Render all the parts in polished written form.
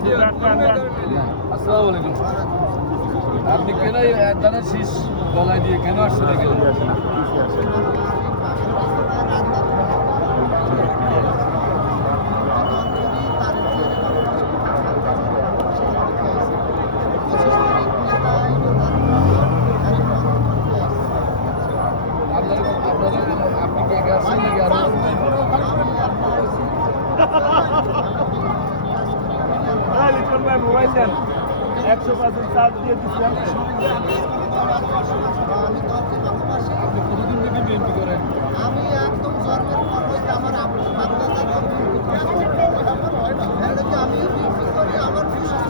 আসসালামু আলাইকুম। আপনি কেন দাদা শীষ গলায় দিয়ে কেন আসছেন এখানে? আপনি কি একা আসছেন নাকি আরো? মোবাইল দেন 100% চার্জ দিয়ে দিচ্ছেন। আপনি কতদিন থেকে বিএনপি করেন? আমি একদম জন্মের পর হইতে আমার আমি বিএনপি করি, আমার বিএনপি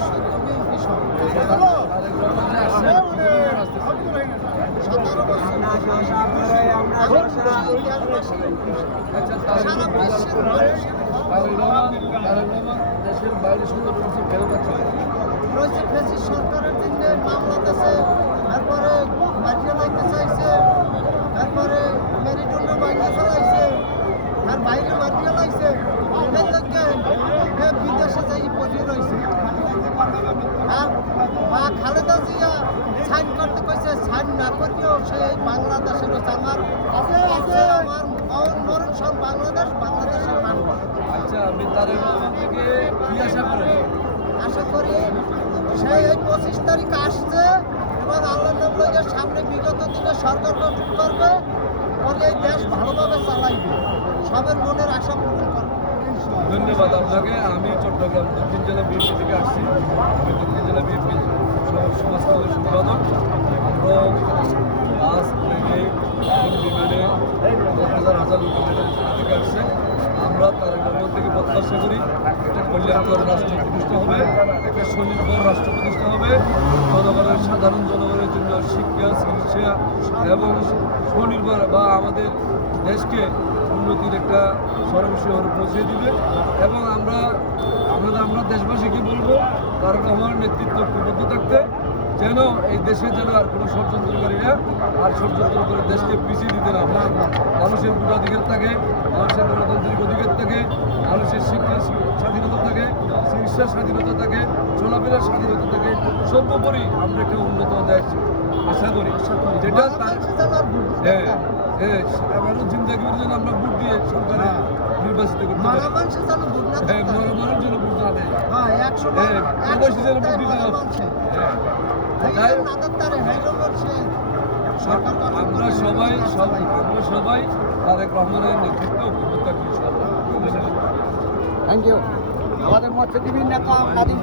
দেশের বাইরে 17 বছর কেন পাচ্ছে রয়েছে ফেসিস সরকারের দিনে মামলা দিয়েছে, তারপরে মাটিয়া লাইতে চাইছে, তারপরে মেরিটনে বাইরে চালাইছে, আর বাইরে মাটিয়া লাইছে, বিদেশে যাই পচিয়ে রয়েছে। আর মা খালেদা জিয়া সাইন করতে কইছে, সাইন না করলেও সে বাংলাদেশের রয়েছে। আমার মরণ সব বাংলাদেশের মানুষ। আচ্ছা, আপনি তারেক রহমান থেকে কি আশা করেন? আশা করি সেই 25 তারিখ আসছে এবং আল্লাহ নবীর সামনে বিগত দিনে সরকার গঠন করবে, ফলে এই দেশ ভালোভাবে চালাইবে, সবের মনের আশা পূরণ করবে। ধন্যবাদ আপনাকে। আমি চট্টগ্রাম দক্ষিণ জেলা বিএনপি থেকে আসছি। আমি দক্ষিণ জেলা বিএনপি সমাজকল্যাণ সম্পাদক। আমরা বাস, ট্রেনে, বিমানে হাজার হাজার লোক থেকে আসছে। আমরা তারেক রহমান থেকে প্রত্যাশা করি একটা কল্যাণকর রাষ্ট্র প্রতিষ্ঠা হবে, একটা স্বনির্ভর রাষ্ট্র প্রতিষ্ঠা হবে, জনগণের সাধারণ জনগণের জন্য শিক্ষা, চিকিৎসা এবং স্বনির্ভর বা আমাদের দেশকে উন্নতির একটা সর্বশহর পৌঁছে দিবে। এবং আমরা দেশবাসীকে বলবো তারেক রহমানের নেতৃত্ব ঐক্যবদ্ধ থাকতে, যেন এই দেশে যেন আর কোনো ষড়যন্ত্রকারীরা আর ষড়যন্ত্র করে দেশকে পিছিয়ে দিতে না পারে। মানুষের ভোটাধিকার থাকে, মানুষের গণতান্ত্রিক অধিকার থাকে, মানুষের শিক্ষা স্বাধীনতা থাকে, চিকিৎসার স্বাধীনতা থাকে, চলাফেরার স্বাধীনতা থাকে। সর্বোপরি আমরা একটা উন্নত দেশ আশা করি, যেটা আমারও জিন্দাগির জন্য আমরা ভোট দিয়ে সরকারে নির্বাচিত করতে পারি। মানুষের জন্য ভোট না দিতে পারে। মানুষের জন্য ভোট না দেয়, হ্যাঁ, 100 প্রবাসী যেন ভোট দিতে হবে। আমরা সবাই তারেক রহমানের নেতৃত্বে ঐক্যবদ্ধ থাকি। Thank you. আমাদের মৎস্য টিভির নেতা